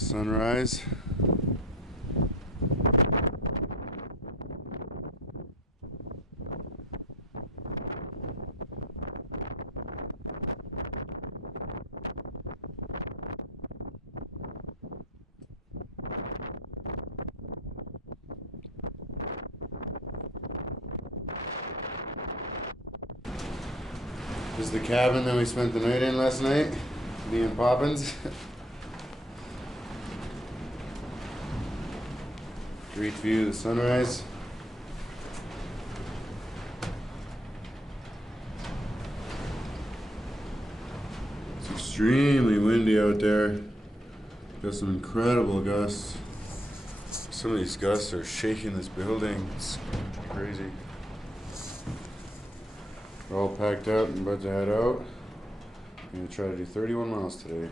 Sunrise. This is the cabin that we spent the night in last night, me and Poppins. Great view of the sunrise. It's extremely windy out there. Got some incredible gusts. Some of these gusts are shaking this building. It's crazy. We're all packed up and about to head out. I'm gonna try to do 31 miles today.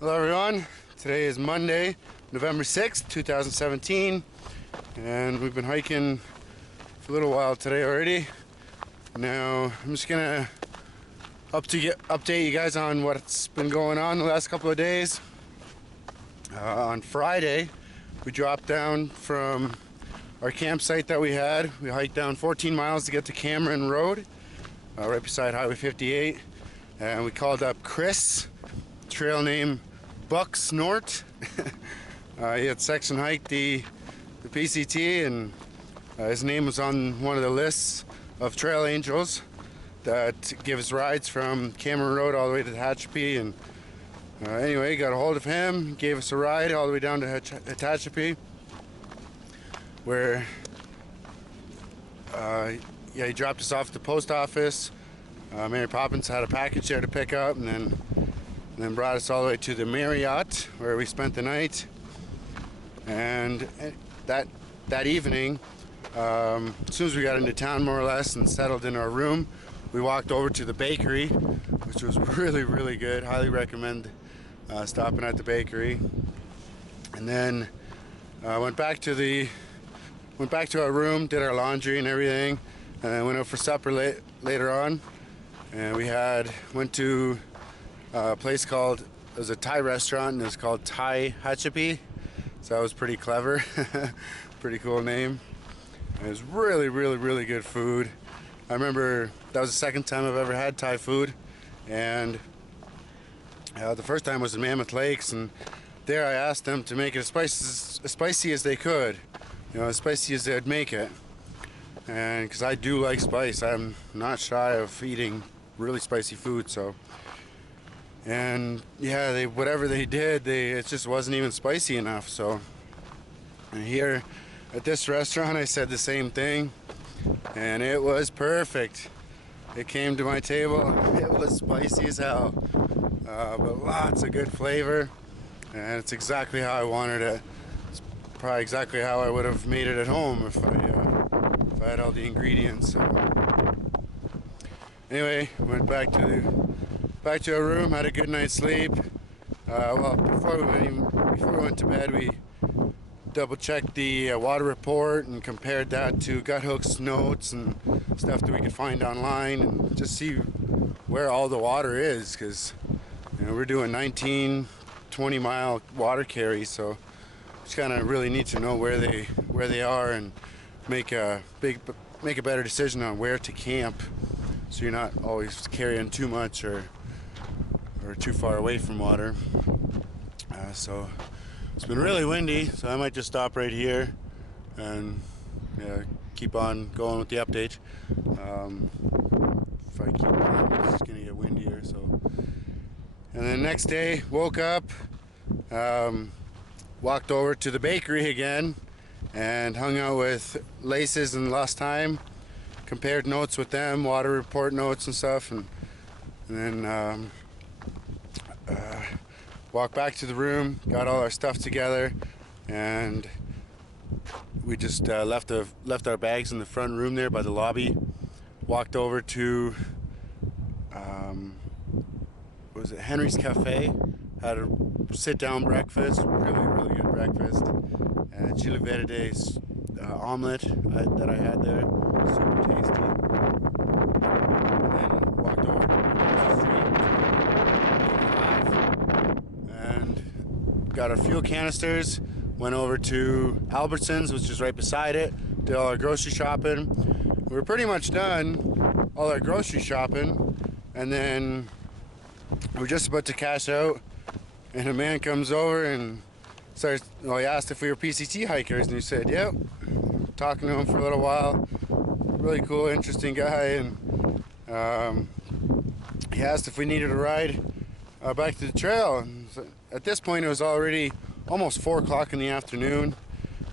Hello everyone, today is Monday, November 6th, 2017, and we've been hiking for a little while today already. Now, I'm just gonna update you guys on what's been going on the last couple of days. On Friday, we dropped down from our campsite that we had. We hiked down 14 miles to get to Cameron Road, right beside Highway 58, and we called up Chris, trail name Buck Snort. He had section hiked the PCT, and his name was on one of the lists of trail angels that gives rides from Cameron Road all the way to Tehachapi. And anyway, got a hold of him, gave us a ride all the way down to Tehachapi, where he dropped us off at the post office. Mary Poppins had a package there to pick up, and then brought us all the way to the Marriott, where we spent the night. And that evening, as soon as we got into town more or less and settled in our room, we walked over to the bakery, which was really, really good. Highly recommend stopping at the bakery. And then went back to our room, did our laundry and everything, and then went out for supper later on. And we went to a place called, it was a Thai restaurant, and it was called Tehachapi. So that was pretty clever. Pretty cool name. And it was really, really, really good food. I remember that was the second time I've ever had Thai food, And the first time was in Mammoth Lakes, and there I asked them to make it as spicy as they could, you know, as spicy as they'd make it. And because I do like spice, I'm not shy of eating really spicy food. So, and yeah, whatever they did, it just wasn't even spicy enough. So, and here at this restaurant, I said the same thing, and it was perfect. It came to my table, it was spicy as hell, but lots of good flavor, and it's exactly how I wanted it. It's probably exactly how I would have made it at home if I had all the ingredients. So anyway, went back to our room, had a good night's sleep. Well, before we went to bed, we double-checked the water report and compared that to Guthook's notes and stuff that we could find online, and just see where all the water is, because you know, we're doing 19-20 mile water carry, so just kind of really need to know where they are and make a better decision on where to camp, so you're not always carrying too much or too far away from water. So it's been really windy, so I might just stop right here and keep on going with the update. If I keep going, it's just gonna get windier. So, and then next day, woke up, walked over to the bakery again, and hung out with Laces and Lost Time, compared notes with them, water report notes and stuff, and then walked back to the room, got all our stuff together, and we just left our bags in the front room there by the lobby. Walked over to what was it, Henry's Cafe. Had a sit-down breakfast, really good breakfast, and Chile Verde's omelet that I had there, super tasty. And then walked over to the street and got our fuel canisters. Went over to Albertsons, which is right beside it. Did all our grocery shopping. We were pretty much done all our grocery shopping, and then we're just about to cash out, and a man comes over and starts, well, he asked if we were PCT hikers, and we said, yep. Talking to him for a little while. Really cool, interesting guy, and he asked if we needed a ride back to the trail. And so at this point, it was already almost 4 o'clock in the afternoon,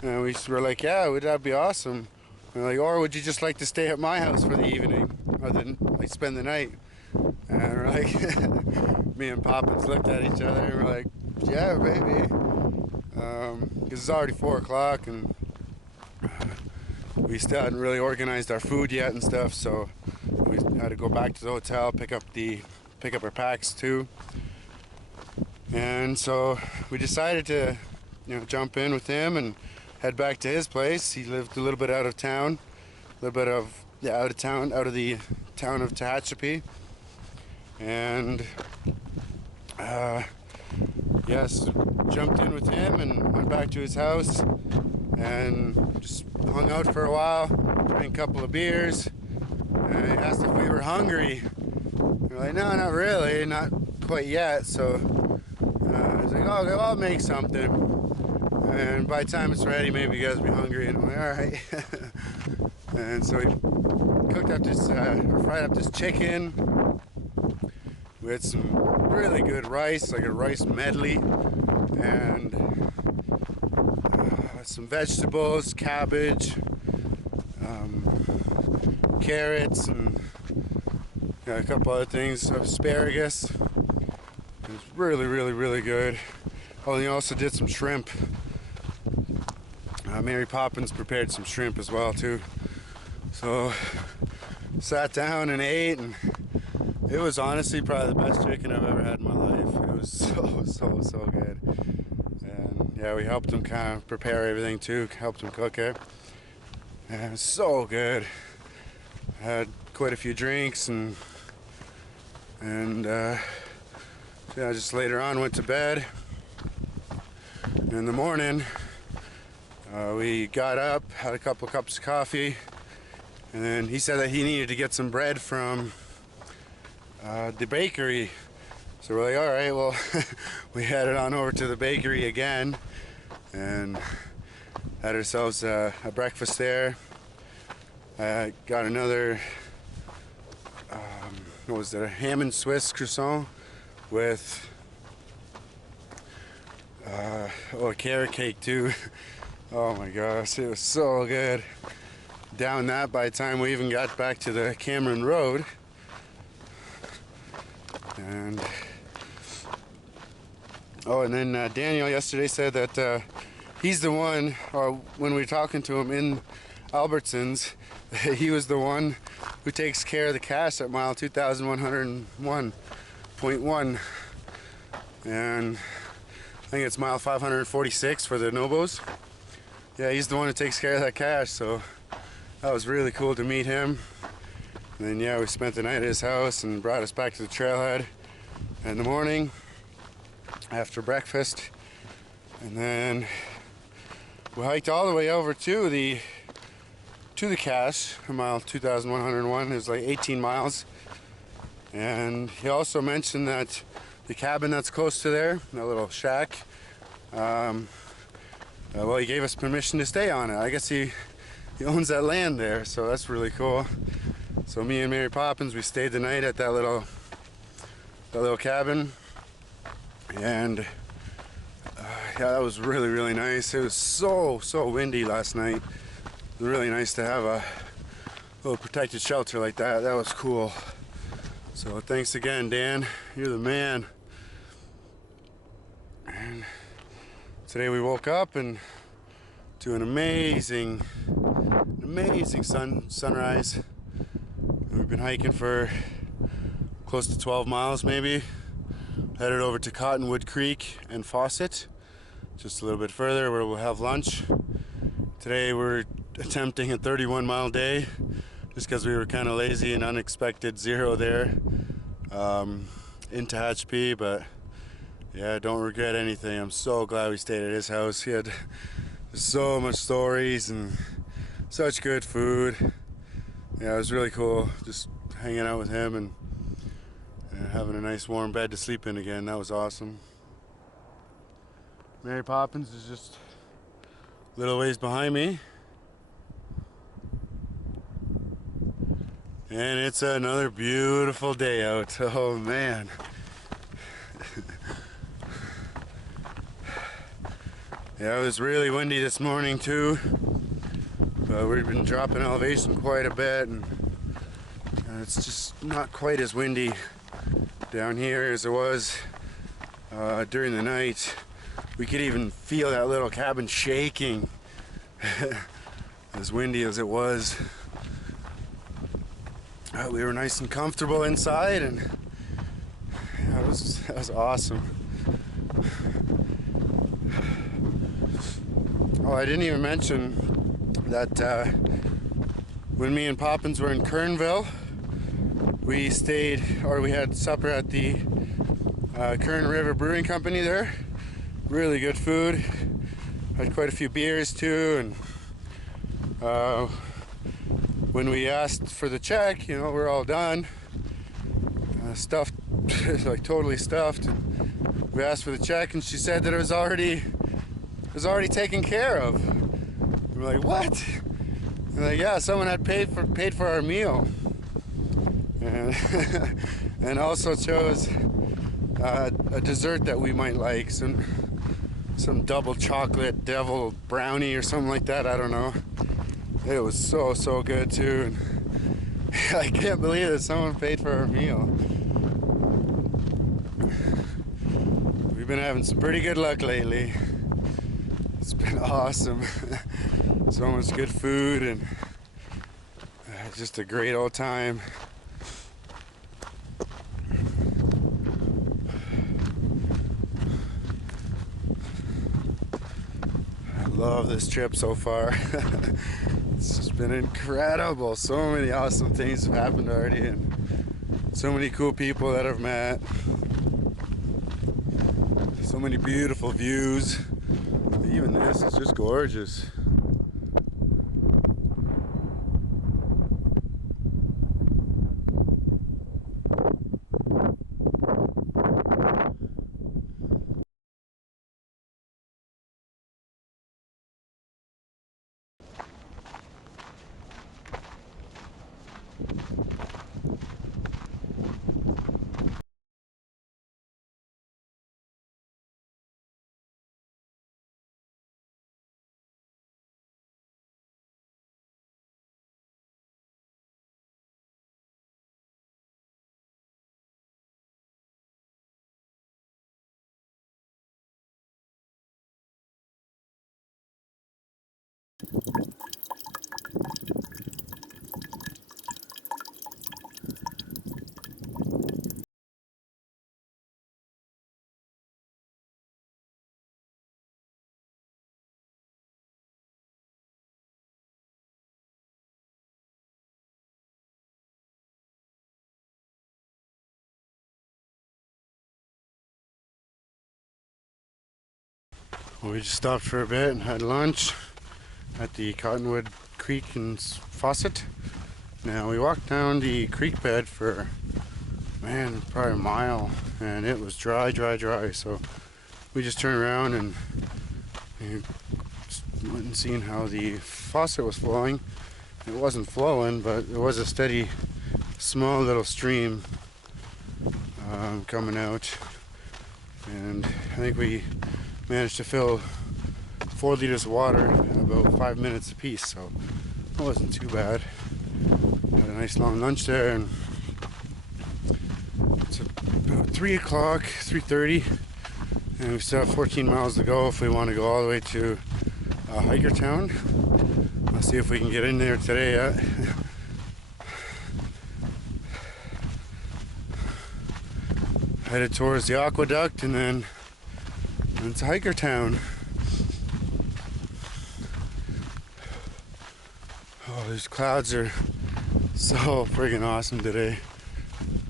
and we were like, yeah, that'd be awesome. And we're like, or would you just like to stay at my house for the evening, or like spend the night? And we're like, me and Poppins looked at each other, and we're like, yeah, baby, because it's already 4 o'clock, and we still hadn't really organized our food yet and stuff, so we had to go back to the hotel, pick up our packs too. And so we decided to, jump in with him and head back to his place. He lived a little bit out of town, out of the town of Tehachapi. And yes, jumped in with him and went back to his house and just hung out for a while, drank a couple of beers. And he asked if we were hungry. We're like, no, not really, not quite yet. So I was like, oh, okay, well, I'll make something. And by the time it's ready, maybe you guys will be hungry. And I'm like, all right. And so he cooked up fried up this chicken with some really good rice, like a rice medley, and some vegetables, cabbage, carrots, and a couple other things, asparagus. It was really good. Oh, and he also did some shrimp. Mary Poppins prepared some shrimp as well too. So sat down and ate, and it was honestly probably the best chicken I've ever had in my life. It was so good. And yeah, we helped him kind of prepare everything too, helped him cook it. And it was so good. Had quite a few drinks, and just later on went to bed. In the morning, we got up, had a couple cups of coffee, and then he said that he needed to get some bread from the bakery. So we're like, all right, well, we headed on over to the bakery again and had ourselves a breakfast there. Got another, what was it, a ham and Swiss croissant with, a carrot cake too. Oh my gosh, it was so good. Down that by the time we even got back to the Cameron Road. And and then Daniel yesterday said that he's the one, or when we were talking to him in Albertsons, he was the one who takes care of the cache at mile 2101.1, and I think it's mile 546 for the Nobos. Yeah, he's the one who takes care of that cache, so that was really cool to meet him. And then yeah, we spent the night at his house and brought us back to the trailhead in the morning after breakfast, and then we hiked all the way over to the cache, mile 2101. It was like 18 miles. And he also mentioned that the cabin that's close to there, that little shack, well, he gave us permission to stay on it. I guess he owns that land there, so that's really cool. So me and Mary Poppins, we stayed the night at that little cabin, and yeah, that was really, really nice. It was so windy last night. It was really nice to have a little protected shelter like that. That was cool. So thanks again, Dan. You're the man. And today we woke up and to an amazing sunrise. And we've been hiking for close to 12 miles maybe. Headed over to Cottonwood Creek and Fawcett, just a little bit further where we'll have lunch. Today we're attempting a 31-mile day just because we were kind of lazy and unexpected zero there in Tehachapi, but yeah, don't regret anything. I'm so glad we stayed at his house. He had so much stories and such good food. Yeah, it was really cool just hanging out with him and having a nice warm bed to sleep in again. That was awesome. Mary Poppins is just a little ways behind me. And it's another beautiful day out. Oh man. Yeah, it was really windy this morning too. But we've been dropping elevation quite a bit, and it's just not quite as windy down here as it was during the night. We could even feel that little cabin shaking as windy as it was. We were nice and comfortable inside, and yeah, that was awesome. Oh, I didn't even mention that when me and Poppins were in Kernville, we had supper at the Kern River Brewing Company there. Really good food. Had quite a few beers too, and when we asked for the check, you know, we're all done, stuffed, like totally stuffed. And we asked for the check, and she said that it was already taken care of. We're like, what? And like, yeah, someone had paid for our meal, and also chose a dessert that we might like, some double chocolate devil brownie or something like that. I don't know. It was so good too. And I can't believe that someone paid for our meal. We've been having some pretty good luck lately. It's been awesome. So much good food and just a great old time. I love this trip so far. It's just been incredible. So many awesome things have happened already, and so many cool people that I've met. So many beautiful views. Even this is just gorgeous. Well, we just stopped for a bit and had lunch at the Cottonwood Creek and Faucet. Now we walked down the creek bed for, man, probably a mile, and it was dry. So we just turned around and just went and seen how the faucet was flowing. It wasn't flowing, but there was a steady, small little stream coming out, and I think we managed to fill 4 liters of water in about 5 minutes apiece, so it wasn't too bad. Had a nice long lunch there, and it's about 3 o'clock, 3:30, and we still have 14 miles to go if we want to go all the way to Hikertown. I'll see if we can get in there today. Headed towards the aqueduct and then into Hikertown. Oh, these clouds are so friggin' awesome today.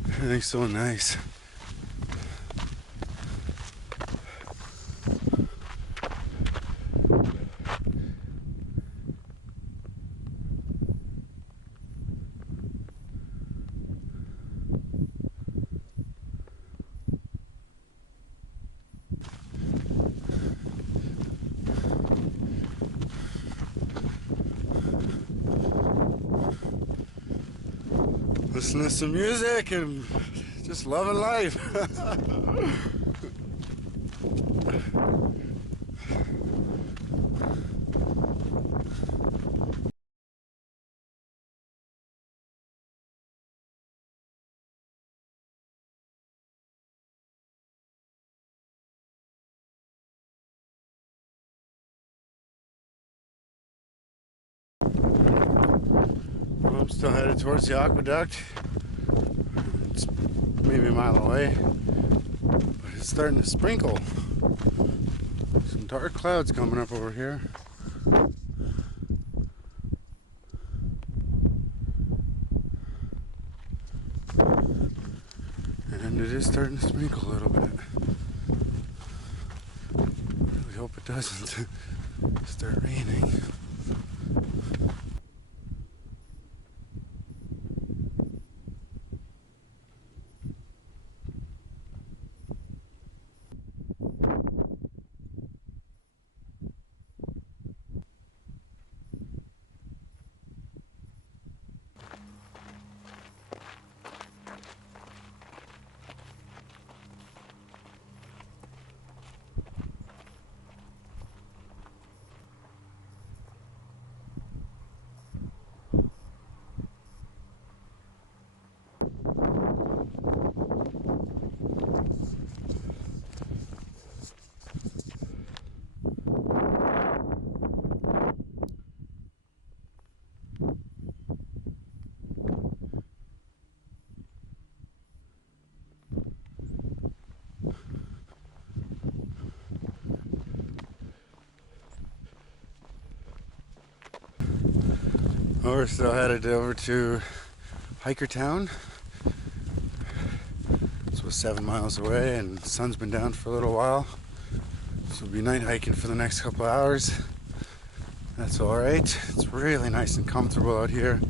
Everything's so nice. Listening to some music and just loving life. I'm still headed towards the aqueduct. It's maybe a mile away, but it's starting to sprinkle. Some dark clouds coming up over here. And it is starting to sprinkle a little bit. Really hope it doesn't start raining. We're still headed over to Hikertown. This was 7 miles away, and the sun's been down for a little while. So we'll be night hiking for the next couple of hours. That's alright. It's really nice and comfortable out here.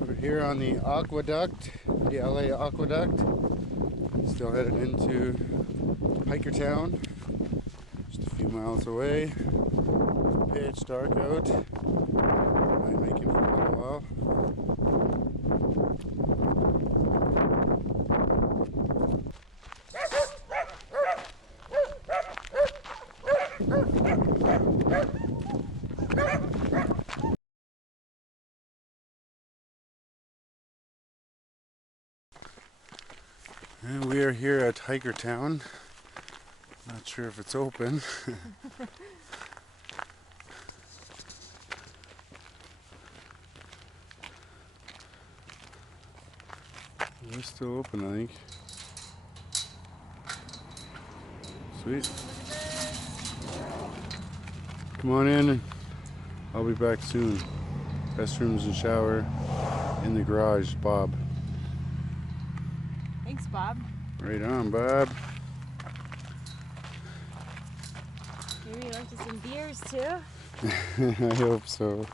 We're here on the aqueduct, the LA aqueduct. Still headed into Hikertown, just a few miles away. Pitch dark out. Night hiking for a little while. We are here at Hikertown. Not sure if it's open. We're still open, I think. Sweet. Come on in. I'll be back soon. Restrooms and shower in the garage, Bob. Thanks, Bob. Right on, Bob. Maybe you went to some beers too? I hope so.